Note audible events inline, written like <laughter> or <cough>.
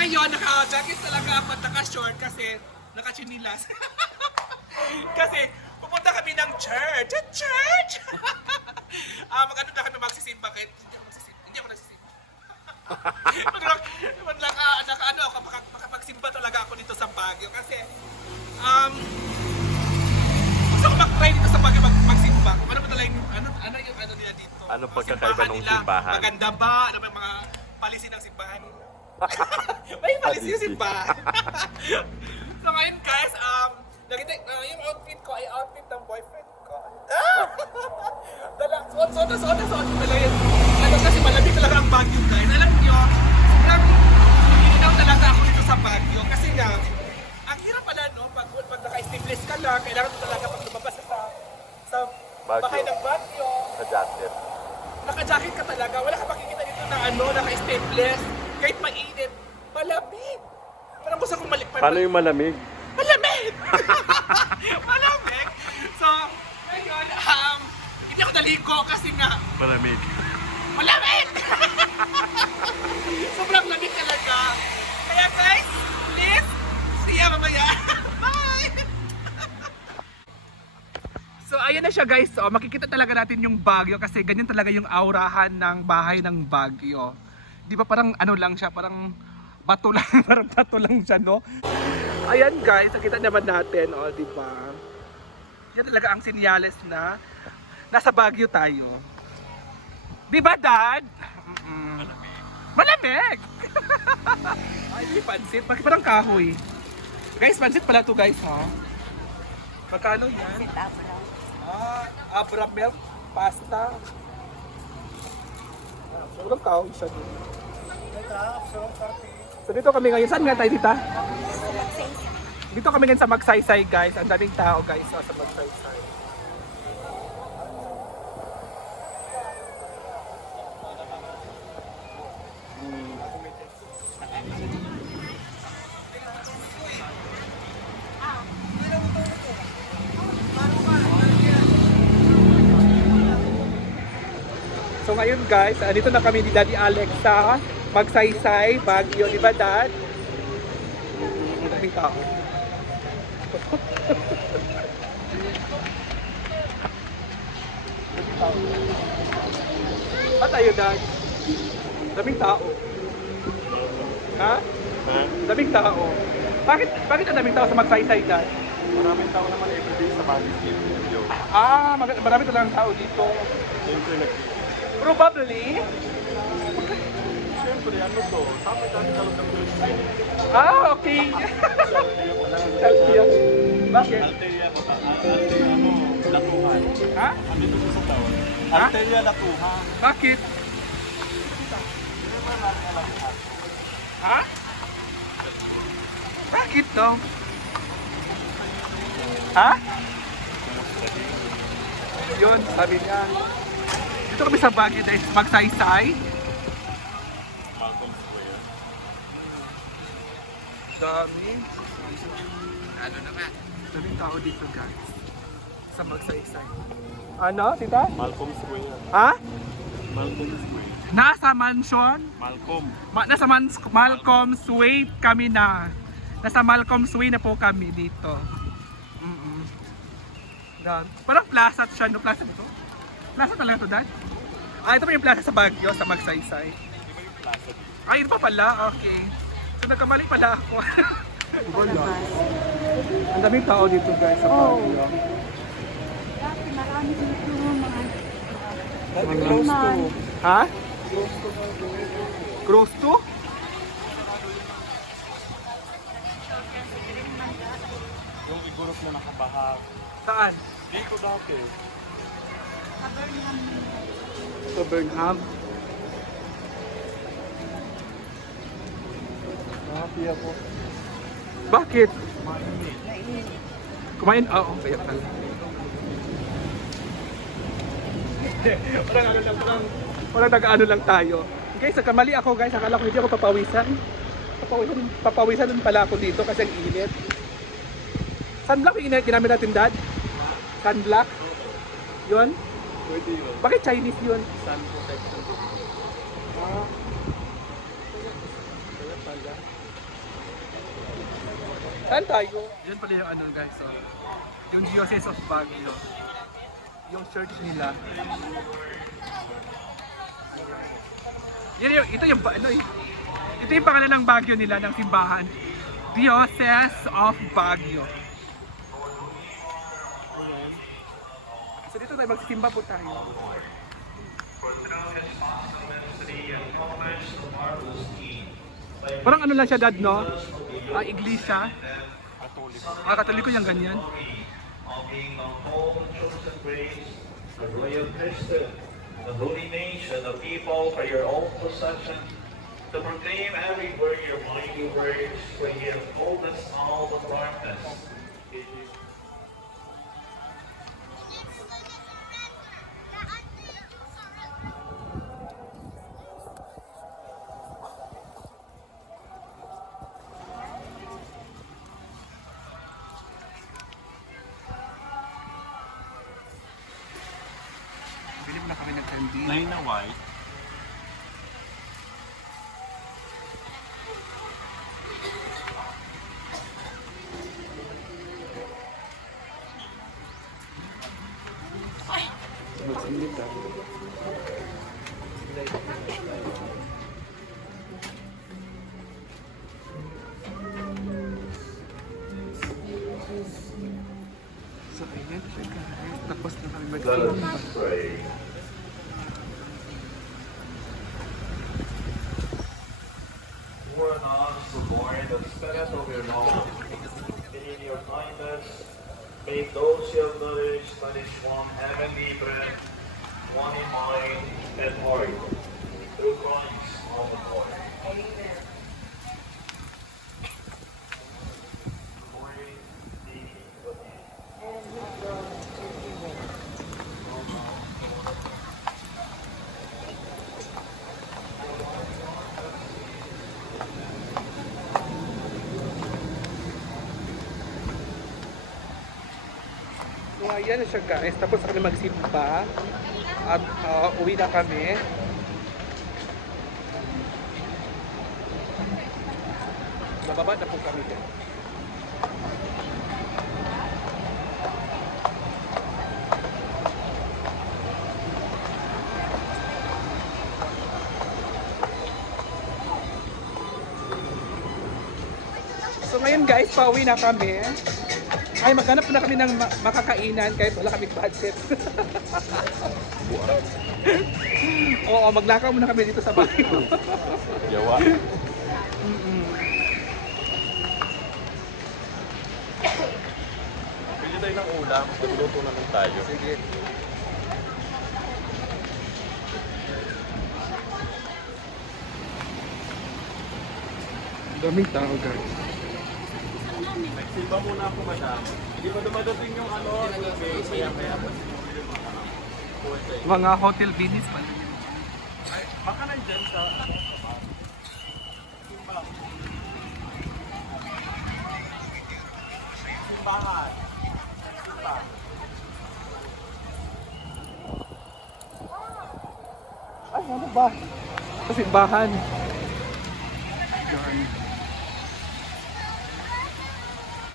ngayon, naka-jacket talaga ako at naka-short kasi naka-chinilas. <laughs> kasi pupunta kami ng church. At church! <laughs> Ah, mag-ano na kami magsisimba kahit hindi ako magsisimba. Hindi ako nagsisimba. pag, naka, pag naka, ano, makapagsimba talaga ako dito sa Baguio kasi um, gusto ko mag-try dito sa Baguio mag, magsimba. Kung ano ba talaga yung, ano, ano yung ano nila dito. Ano pagkakaiba ng simbahan? Maganda ba? Ano ba yung mga palisi ng simbahan? May palisi yung simbahan. so ngayon guys, um, nakita, uh, yung outfit ko ay outfit ng boyfriend ko. <laughs> Dala, suot, suot, suot, suot. Dala yun. Ano kasi malamig talaga ang Baguio guys. Alam niyo, sobrang hininaw talaga ako dito sa Baguio. Kasi nga, ang hirap pala no, pag, pag naka-stimulus ka lang, kailangan mo talaga pag lumabas sa, sa Baguio. bahay ng Baguio, Sa jacket. naka-jacket ka talaga. Wala ka makikita dito na ano, naka-staples. Kahit mainit, malamig. Parang gusto kong malik. Paano yung malamig? Malamig! <laughs> Malamig! So, ngayon, um, hindi ako naligo kasi nga, Malamig. malamig! <laughs> Sobrang lamig talaga. Kaya guys, please, see ya mamaya. <laughs> Bye! So ayan na siya guys, so, makikita talaga natin yung Baguio kasi ganyan talaga yung aurahan ng bahay ng Baguio. Di ba parang ano lang siya, parang bato lang, <laughs> parang bato lang siya no? Ayan guys, nakita naman natin, oh, di ba? Yan talaga ang sinyales na nasa Baguio tayo. Di ba, Dad? Mm-mm. Malamig! <laughs> Ay, hindi pansit. Bakit parang kahoy? Guys, pansit pala to guys, ha? Magkano yan? Ah, abramel pasta. Ah, sobrang kahoy siya dun. So dito kami ngayon. Saan nga tayo, tita? Dito kami ngayon sa Magsaysay, guys. Ang daming tao, guys, sa Magsaysay. So ngayon guys, dito na kami ni Daddy Alex sa Magsaysay, Baguio, di ba Dad? Ang daming tao. Ba tayo Dad? Daming tao. Ha? Ha? Daming tao. Bakit bakit ang daming tao sa Magsaysay Dad? Maraming tao naman everyday sa Baguio Studio. Ah, marami talagang tao dito. Siyempre, nag Probably. Siyempre, ano to? Sa amin dati kalog ng. Ah, okay. Altia. Bakit? Alteria, baka, Alteria, ano, Latuhan. Ha? Andito ko sa tawag. Ha? Alteria, Latuhan. Bakit? Ha? Bakit daw? Ha? Yun, sabi niya. Dito kami sa Baguio dahil magsaysay. Dami. Ano naman? Daming tao dito guys. Sa magsaysay. Ano, tita? Malcolm Square. Ha? Malcolm Square. Nasa mansion? Malcolm. Ma- nasa Man- Malcolm's Way kami na. Nasa Malcolm's Way na po kami dito. Mm-mm. Dad. Parang plaza siya, no? Plaza dito? Plaza talaga to, Dad? Ah, ito pa yung plaza sa Baguio, sa Magsaysay. Di ba yung plaza dito? Ah, ito pa pala? Okay. So, nagkamali pala ako. <laughs> Wala. Ang daming tao dito, guys, sa Baguio. Dati marami dito mga Dati close to. Ha? Close to? Yung igurok na nakabaha. Saan? Dito dati. Sa Burnham. Happy ako. Bakit? Kumain? Ah, Oo, kaya pala. <laughs> parang ano lang, parang, parang nag-ano lang tayo. Guys, nagkamali ako guys. Akala ko hindi ako papawisan. Papawisan, papawisan din pala ako dito kasi ang init. Sunblock yung ina- ginamit natin, Dad? Sunblock? Yun? Pwede yun. Bakit Chinese yun? Sun protection. Ah, Saan tayo? Yan pala yung ano guys, oh. Yung Diocese of Baguio. Yung church nila. Yan yung, ito yung, ano eh. Ito yung pangalan ng Baguio nila, ng simbahan. Diocese of Baguio. So dito tayo magsisimba po tayo. Parang ano lang siya dad, no? Ah, iglesia. Katolik. Ah, katoliko yung ganyan. the holy nation, the people for your own possession, to proclaim everywhere your mighty works, for you have told us all the darkness. Ah. So, ayan siya guys. Tapos na kami Let kindness, those who have nourished nourish one heavenly bread, one in mind and heart, through Christ our Lord. Amen. Na siya guys, tapos kami magsimba at uh, uwi na kami. Bababa na po kami din. So ngayon guys, pauwi na kami. Ay, maghanap na kami ng ma- makakainan kahit wala kaming budget. <laughs> Oo, maglakaw muna kami dito sa bahay. <laughs> Yawa. Pili tayo ng ulam. Magluto na lang tayo. Sige. Daming tao guys. Nagsimba muna ako, madam. Hindi pa dumadating yung ano, may maya-maya pa siguro yung mga hotel business pala yun. Baka nandyan sa... Simbahan. Simba. Ay, ano ba? Simbahan. Yun.